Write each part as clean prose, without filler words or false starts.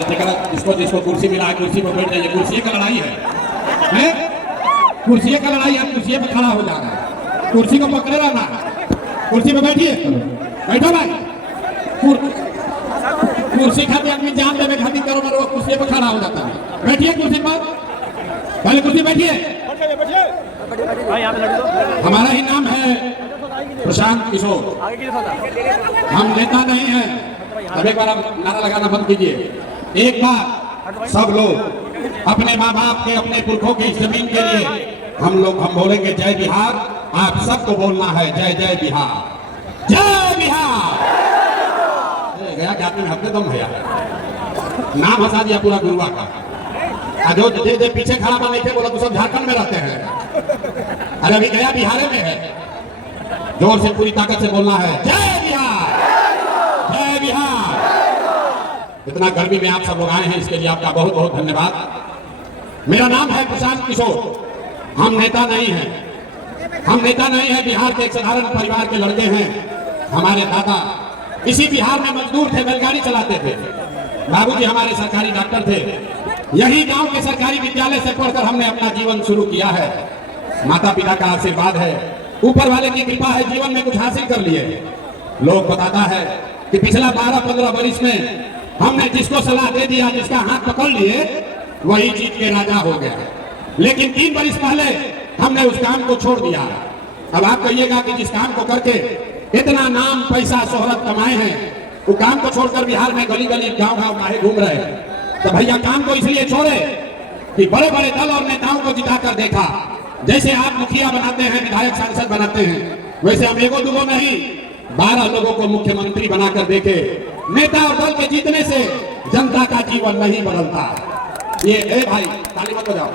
जिसको जिसको कुर्सी मिला है कुर्सी पर बैठ जाइए। कुर्सी का लड़ाई है? कुर्सी का लड़ाई है, कुर्सी पर खड़ा हो जाना है, कुर्सी को पकड़े रहना है। कुर्सी पे बैठिए, बैठो भाई। कुर्सी खाते आदमी जान देवे खातिर करो मरो, कुर्सी पर खड़ा हो जाता है। बैठिए कुर्सी पर, पहले कुर्सी बैठिए। हमारा ही नाम है प्रशांत किशोर, हम नेता नहीं है। अब एक बार आप नारा लगाना बंद कीजिए। एक बार सब लोग अपने माँ बाप के, अपने पुरखों की जमीन के लिए हम बोलेंगे जय बिहार। आप सबको बोलना है जय जय बिहार, जय बिहार। गया कि आदमी हफ्ते दम भैया नाम हंसा दिया पूरा गुरुआ का। जो जे पीछे खड़ा बा नहीं थे बोला तो सब झारखंड में रहते हैं। अरे अभी गया बिहार में है। जोर से पूरी ताकत से बोलना है जय बिहार, जय बिहार। इतना गर्मी में आप सब लोग आए हैं, इसके लिए आपका बहुत बहुत धन्यवाद। मेरा नाम है प्रशांत किशोर। हम नेता नहीं हैं, हम नेता नहीं है। बिहार के एक साधारण परिवार के लड़के हैं। हमारे दादा इसी बिहार में मजदूर थे, बैलगाड़ी चलाते थे। बाबूजी हमारे सरकारी डॉक्टर थे। यही गांव के सरकारी विद्यालय से पढ़कर हमने अपना जीवन शुरू किया है। माता पिता का आशीर्वाद है, ऊपर वाले की कृपा है, जीवन में कुछ हासिल कर लिए। लोग बताता है कि पिछला 12-15 वर्ष में हमने जिसको सलाह दे दिया, जिसका हाथ पकड़ लिए, वही जीत के राजा हो गया। लेकिन 3 वर्ष पहले हमने उस काम को छोड़ दिया। अब आप कहिएगा कि जिस काम को करके इतना नाम पैसा शोहरत कमाए हैं, वो काम को छोड़कर बिहार में गली गली गांव गांव काहे घूम रहे हैं? तो भैया काम को इसलिए छोड़े कि बड़े बड़े दल और नेताओं को जिताकर देखा। जैसे आप मुखिया बनाते हैं, विधायक सांसद बनाते हैं, वैसे हम एगो दुगो नहीं 12 लोगों को मुख्यमंत्री बनाकर देखे। नेता और दल के जीतने से जनता का जीवन नहीं बदलता। ये ए भाई ताली मत बजाओ,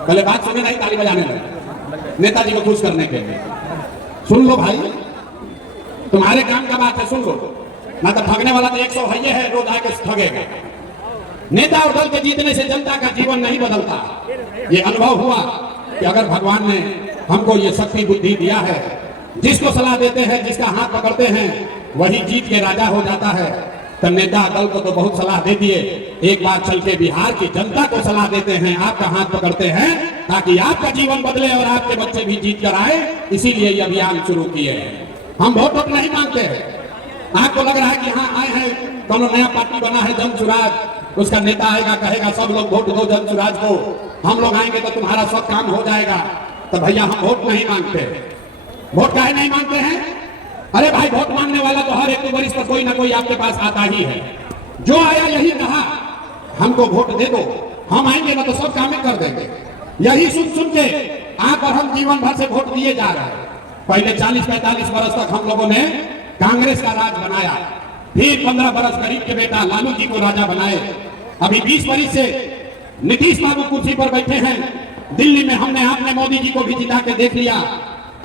पहले बात सुने, नहीं ताली बजाने लगे नेताजी को खुश करने के लिए। सुन लो भाई, तुम्हारे काम का बात है, सुन लो ना। तो ठगने वाला तो 100 है, रोज आके ठगेगा। नेता और दल के जीतने से जनता का जीवन नहीं बदलता। ये अनुभव हुआ कि अगर भगवान ने हमको ये शक्ति बुद्धि दिया है, जिसको सलाह देते हैं, जिसका हाथ पकड़ते हैं, वही जीत के राजा हो जाता है। तो नेता दल को तो बहुत सलाह दे दिए, एक बार चल के बिहार की जनता को सलाह देते हैं, आपका हाथ पकड़ते हैं, ताकि आपका जीवन बदले और आपके बच्चे भी जीत कर आए। इसीलिए ये अभियान शुरू किए हैं। हम वोट नहीं मांगते हैं। आपको लग रहा है कि हाँ आए हैं, दोनों नया पार्टी बना है जनसुराज, उसका नेता आएगा कहेगा सब लोग वोट दो जनसुराज को, हम लोग आएंगे तो तुम्हारा सब काम हो जाएगा। तो भैया हम वोट नहीं मांगते। वोट काहे नहीं मांगते हैं? अरे भाई वोट मांगने वाला तो हर एक वरिष्ठ पर कोई ना कोई आपके पास आता ही है। जो आया यही कहा हमको वोट दे दो, हम आएंगे ना तो सब काम कर देंगे। यही सुन के आप और हम जीवन भर से वोट दिए जा रहे हैं। पहले 40-45 वर्ष तक हम लोगों ने कांग्रेस का राज बनाया, फिर 15 वर्ष गरीब के बेटा लालू जी को राजा बनाए। अभी 20 वर्ष से नीतीश बाबू कुर्सी पर बैठे हैं। दिल्ली में हमने आपने मोदी जी को भी जिता के देख लिया।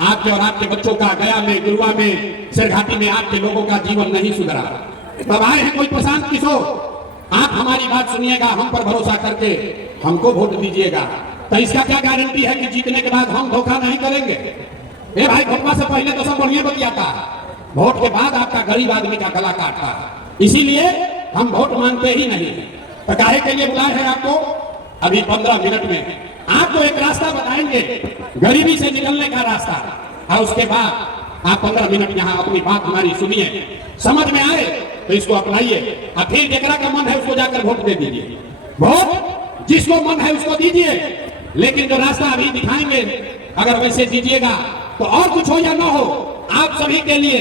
आपके और आपके बच्चों का गया में, गुरुआ में, सिरघाटी में आपके लोगों का जीवन नहीं सुधरा। तब आए हैं कोई प्रशांत किशोर, आप हमारी बात सुनिएगा, हम पर भरोसा करके हमको वोट दीजिएगा। तो इसका क्या गारंटी है कि जीतने के बाद हम धोखा नहीं करेंगे? ए भाई, वोटवा से पहले तो सब बढ़िया बतियाता है, वोट के बाद आपका गरीब आदमी का गला काटता है। इसीलिए हम वोट मांगते ही नहीं। तो काहे के लिए बुलाए हैं आपको? अभी 15 मिनट में आपको एक रास्ता बताएंगे, गरीबी से निकलने का रास्ता। और उसके बाद आप 15 मिनट यहाँ अपनी बात हमारी सुनिए, समझ में आए तो इसको अपनाइए, और फिर जेकरा का मन है उसको जाकर वोट दे दीजिए। वोट जिसको मन है उसको दीजिए, लेकिन जो रास्ता अभी दिखाएंगे अगर वैसे दीजिएगा तो और कुछ हो या ना हो, आप सभी के लिए,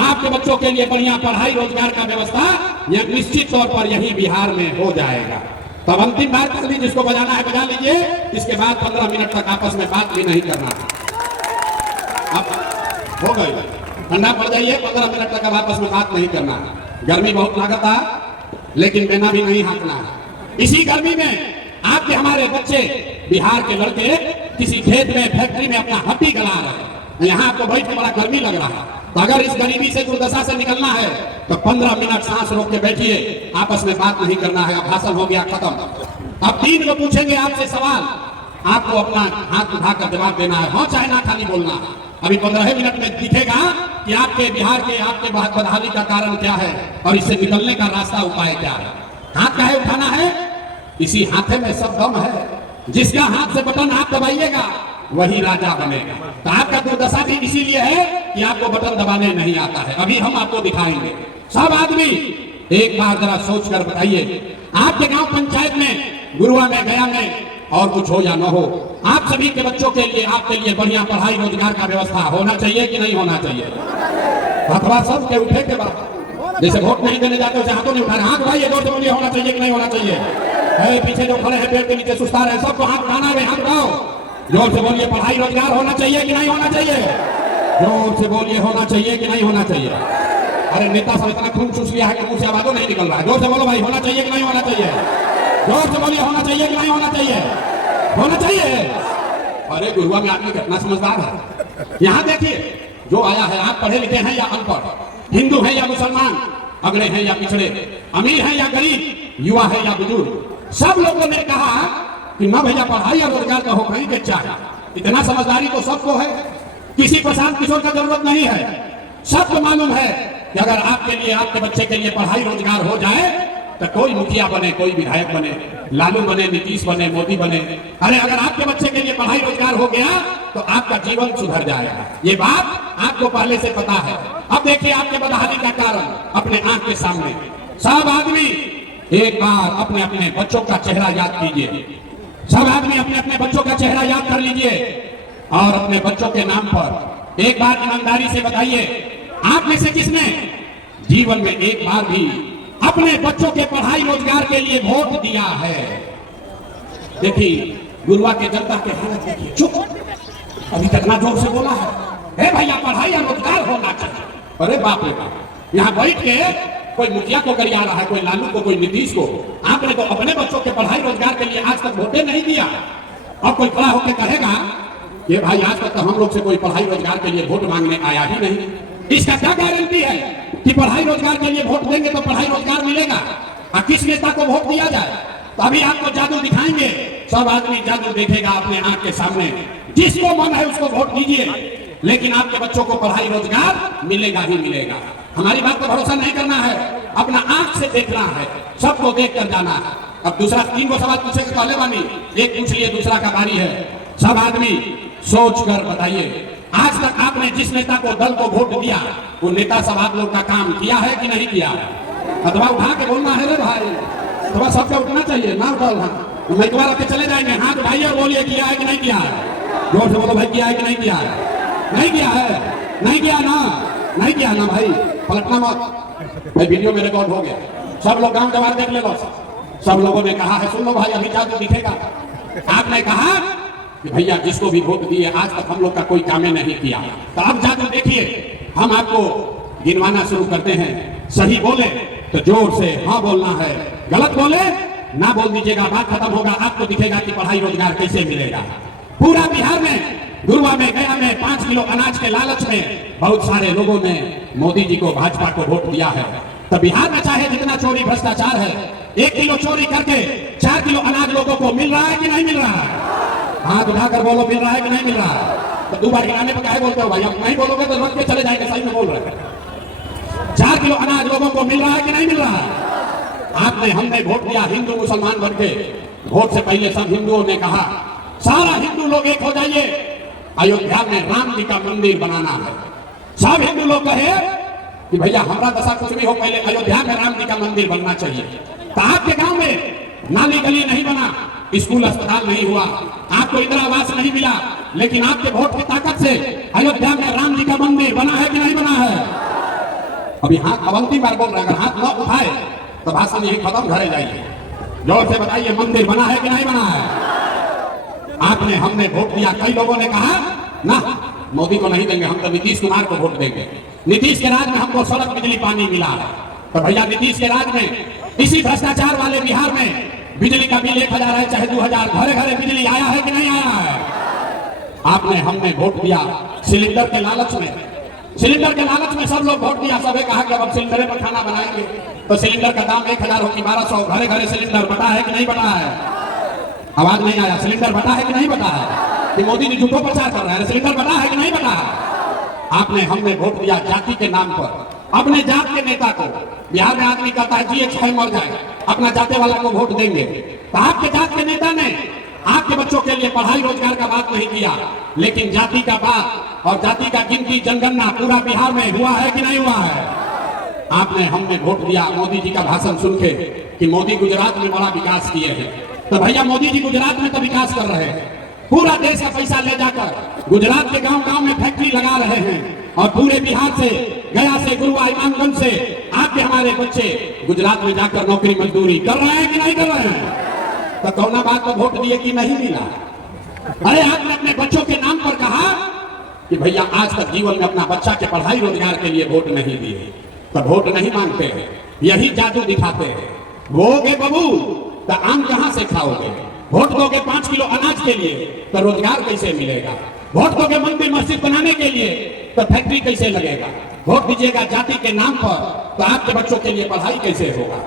आपके बच्चों के लिए बढ़िया पढ़ाई रोजगार का व्यवस्था यह निश्चित तौर पर यही बिहार में हो जाएगा। तब अंतिम बार कर लीजिए, जिसको बजाना है बजा लीजिए। इसके बाद 15 मिनट तक आपस में बात भी नहीं करना। अब हो गई, ठंडा पड़ जाइए, 15 मिनट तक अब आपस में बात नहीं करना। गर्मी बहुत लागत है, लेकिन मेना भी नहीं हाँकना है। इसी गर्मी में आपके हमारे बच्चे, बिहार के लड़के किसी खेत में, फैक्ट्री में अपना हड्डी गला रहे हैं। यहाँ आपको बैठ के बड़ा गर्मी लग रहा है। तो अगर इस गरीबी से दुर्दशा से निकलना है तो 15 मिनट सांस रोक के बैठिए, आपस में बात नहीं करना है। भाषण हो गया खत्म। अब 3 लोग पूछेंगे आपसे सवाल, आपको अपना हाथ उठाकर जवाब देना है, हाँ चाहे ना, खाली बोलना है। अभी 15 मिनट में दिखेगा कि आपके बिहार के, आपके बदहाली का कारण क्या है और इससे निकलने का रास्ता, उपाय क्या है। हाथ काहे उठाना है? इसी हाथे में सब दम है। जिसका हाथ से बटन आप दबाइएगा वही राजा बनेगा। तो आपका दुर्दशा भी इसीलिए है कि आपको बटन दबाने नहीं आता है। अभी हम आपको दिखाएंगे। सब आदमी एक बार जरा सोच कर बताइए, आपके गांव पंचायत में, गुरुआ में, गया में, और कुछ हो या न हो, आप सभी के बच्चों के लिए, आपके लिए बढ़िया पढ़ाई रोजगार का व्यवस्था होना चाहिए कि नहीं होना चाहिए? अथवा सब के उठे के बाद जैसे वोट नहीं देने जाते उसे हाथों नहीं उठा रहे, हाथ उठाइए, जोर से बोलिए होना चाहिए कि नहीं होना चाहिए? पीछे जो खड़े हैं पेड़ के नीचे सुस्ता रहे, सबको हाथ उठाना है, हाथ उठाओ, जोर से बोलिए पढ़ाई रोजगार होना चाहिए कि नहीं होना चाहिए? जोर से बोलिए होना चाहिए कि नहीं होना चाहिए? अरे नेता सब इतना खून चूस लिया है कि मुंह से आवाजों नहीं निकल रहा है। जोर से बोलो भाई, होना चाहिए कि नहीं होना चाहिए? जोर से बोलिए होना चाहिए कि नहीं होना चाहिए? होना चाहिए। अरे गुरुआ में आदमी कितना समझदार है। यहाँ देखिए, जो आया है, आप पढ़े लिखे हैं या अनपढ़, हिंदू हैं या मुसलमान, अगड़े हैं या पिछड़े, अमीर हैं या गरीब, युवा है या बुजुर्ग, सब लोगों ने कहा कि न भैया पढ़ाई और रोजगार का हो कहीं के चाहे। इतना समझदारी तो सबको है, किसी प्रशांत किशोर का जरूरत नहीं है। सबको मालूम है कि अगर आपके लिए, आपके बच्चे के लिए पढ़ाई रोजगार हो जाए तो कोई मुखिया बने, कोई विधायक बने, लालू बने, नीतीश बने, मोदी बने, अरे अगर आपके बच्चे के लिए पढ़ाई रोजगार हो गया तो आपका जीवन सुधर जाएगा। ये बात आपको पहले से पता है। अब देखिए आपके बदहाली का कारण अपने आंख के सामने। सब आदमी एक बार अपने अपने बच्चों का चेहरा याद कीजिए। सब आदमी अपने अपने बच्चों का चेहरा याद कर लीजिए और अपने बच्चों के नाम पर एक बार ईमानदारी से बताइए, आप में से किसने जीवन में एक बार भी अपने बच्चों के पढ़ाई रोजगार के लिए वोट दिया है? देखिए गुरुआ के जनता के हालत देखिए, चुप, अभी कितना जोर से बोला है, भैया पढ़ाई और रोजगार होना चाहिए। अरे बाप रे बाप, यहाँ बैठ के कोई मुखिया को गरिया रहा है, कोई लालू को, कोई नीतीश को। आपने तो अपने बच्चों के पढ़ाई रोजगार के लिए आज तक वोटे नहीं दिया। अब कोई खड़ा होकर कहेगा कि भाई आज तक तो हम लोग से कोई पढ़ाई रोजगार के लिए वोट मांगने आया ही नहीं। इसका क्या गारंटी है कि पढ़ाई रोजगार के लिए वोट देंगे तो पढ़ाई रोजगार मिलेगा? और किस नेता को वोट दिया जाए? तो अभी आपको जादू दिखाएंगे। सब आदमी जादू देखेगा अपने आंख के सामने। जिसको मन है उसको वोट दीजिए, लेकिन आपके बच्चों को पढ़ाई रोजगार मिलेगा ही मिलेगा। हमारी बात पर भरोसा नहीं करना है, अपना आंख से देखना है, सबको देख कर जाना है। अब दूसरा 3 सवाल पूछे के पहले बानी, एक पूछ लिए, दूसरा का बारी है। सब आदमी सोच कर बताइए, आज तक आपने जिस नेता को, दल को वोट दिया, वो नेता सब आप लोग का काम किया है कि नहीं किया? अथवा उठा के बोलना है रे भाई, अथवा सबके उठना चाहिए, ना उठा उम्मीदवार रख के चले जाएंगे। हाथ उठाइए और बोलिए किया है कि नहीं किया है? जोर से बोलो भाई, किया है कि नहीं किया है? नहीं किया है? नहीं किया ना? नहीं किया ना भाई, पलटना मत भाई। वीडियो में रिकॉर्ड हो गया, सब लोग गांव जवाब देख ले लो। सब लोगों ने कहा है, सुन लो भाई, अभी जादू दिखेगा। आपने कहा कि भैया जिसको भी वोट दिए आज तक हम लोग का कोई काम नहीं किया, तो अब जादू देखिए। हम आपको गिनवाना शुरू करते हैं, सही बोले तो जोर से हाँ बोलना है, गलत बोले ना बोल दीजिएगा, बात खत्म होगा। आपको दिखेगा कि पढ़ाई रोजगार कैसे मिलेगा। पूरा बिहार में, गुरुआ में, गया में 5 किलो अनाज के लालच में बहुत सारे लोगों ने मोदी जी को, भाजपा को वोट दिया है। तो बिहार में चाहे जितना चोरी भ्रष्टाचार है, 1 किलो चोरी करके 4 किलो अनाज लोगों को मिल रहा है कि नहीं मिल रहा है? हाथ उठाकर बोलो, मिल रहा है कि नहीं मिल रहा है? तो 2 बार गिराने पर काहे बोलते हो भाई? अब नहीं बोलोगे तो रख के चले जाएंगे। सही में बोल रहे हैं, 4 किलो अनाज लोगों को मिल रहा है कि नहीं मिल रहा है? आपने, हमने वोट दिया हिंदू मुसलमान बन के। वोट से पहले सब हिंदुओं ने कहा सारा हिंदू लोग एक हो जाइए, अयोध्या में राम जी का मंदिर बनाना है। सब हिंदू लोग कहे कि भैया हमारा दशा कुछ भी हो, पहले अयोध्या में राम जी का मंदिर बनना चाहिए। तो आपके गांव में नाली गली नहीं बना, स्कूल अस्पताल नहीं हुआ, आपको इंदिरा आवास नहीं मिला, लेकिन आपके वोट की ताकत से अयोध्या में राम जी का मंदिर बना है कि नहीं बना है? अभी हाथ अवंती बार बोल रहे हैं, अगर हाथ न उठाए तो भाषण यही खत्म, घरे जाइए। जोर से बताइए, मंदिर बना है कि नहीं बना है? आपने, हमने वोट दिया। कई लोगों ने कहा ना मोदी को नहीं देंगे, हम तो नीतीश कुमार को वोट देंगे। नीतीश के राज में हमको सड़क, बिजली, पानी मिला है। तो भैया नीतीश के राज में, इसी भ्रष्टाचार वाले बिहार में बिजली का बिल 1000 है चाहे 2000, घरे घरे बिजली आया है कि नहीं आया है? आपने, हमने वोट दिया सिलेंडर के लालच में। सिलेंडर के लालच में सब लोग वोट दिया। सबे कहा कि अब सिलेंडर पर खाना बनाएंगे, तो सिलेंडर का दाम 1000 हो कि 1200। घरे घरे सिलेंडर बटा है कि नहीं बटा है? आवाज नहीं आया। सिलेंडर बटा है कि नहीं बटा है? कि मोदी जी झूठो प्रचार कर रहे हैं? सिलेंडर बटा है कि नहीं बटा है? आपने, हमने वोट दिया जाति के नाम पर, अपने जात के नेता को। बिहार में आदमी कहता है जिए चाहे मर जाए, अपना जाते वाला को वोट देंगे। तो आपके जात के नेता ने आपके बच्चों के लिए पढ़ाई रोजगार का बात नहीं किया, लेकिन जाति का बात और जाति का गिनती जनगणना पूरा बिहार में हुआ है कि नहीं हुआ है? आपने हमने वोट दिया मोदी जी का भाषण सुन के कि मोदी गुजरात में बड़ा विकास किए हैं। तो भैया मोदी जी गुजरात में तो विकास कर रहे हैं, पूरा देश का पैसा ले जाकर गुजरात के गांव गांव में फैक्ट्री लगा रहे हैं और पूरे बिहार से, गया से, गुरुआ, इमामगंज से आपके हमारे बच्चे गुजरात में जाकर नौकरी मजदूरी कर रहे हैं कि नहीं कर रहे हैं? तो कौना बात को वोट दिए कि नहीं मिला? अरे आपने अपने बच्चों के नाम पर कहा कि भैया आज तक जीवन में अपना बच्चा के पढ़ाई रोजगार के लिए वोट नहीं दिए, तो वोट नहीं मांगते हैं, यही जादू दिखाते हैं। वोगे बबू तो आम कहां से खाओगे? वोट दोगे 5 किलो अनाज के लिए तो रोजगार कैसे मिलेगा? वोट दोगे मंदिर मस्जिद बनाने के लिए तो फैक्ट्री कैसे लगेगा? वोट दीजिएगा जाति के नाम पर तो आपके बच्चों के लिए पढ़ाई कैसे होगा?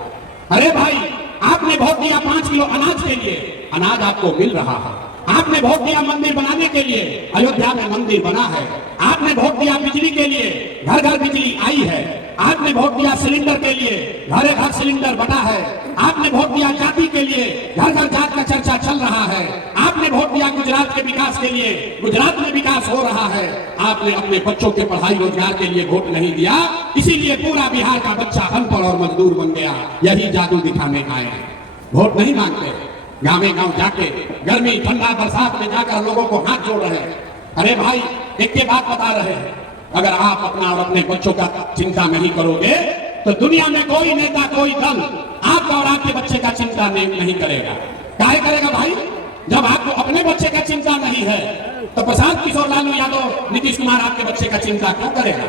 अरे भाई आपने वोट दिया 5 किलो अनाज के लिए, अनाज आपको मिल रहा है। आपने वोट दिया मंदिर बनाने के लिए, अयोध्या में मंदिर बना है। आपने वोट दिया बिजली के लिए, घर घर बिजली आई है। आपने वोट दिया सिलेंडर के लिए, घर घर सिलेंडर बटा है। आपने वोट दिया जाति के लिए, घर घर जात का चर्चा चल रहा है। आपने वोट दिया गुजरात के विकास के लिए, गुजरात में विकास हो रहा है। आपने अपने बच्चों के पढ़ाई रोजगार के लिए वोट नहीं दिया, इसीलिए पूरा बिहार का बच्चा अनपढ़ और मजदूर बन गया। यही जादू दिखाने आए हैं। वोट नहीं मांगते, गाँव गाँव जाके गर्मी ठंडा बरसात में जाकर लोगों को हाथ जोड़ रहे हैं। अरे भाई एक के बात बता रहे हैं, अगर आप अपना और अपने बच्चों का चिंता नहीं करोगे तो दुनिया में कोई नेता, कोई दल आपका और आपके बच्चे का चिंता नहीं करेगा। काहे करेगा भाई? जब आपको अपने बच्चे का चिंता नहीं है तो प्रशांत किशोर लालू यादव, नीतीश कुमार आपके बच्चे का चिंता क्यों करेगा?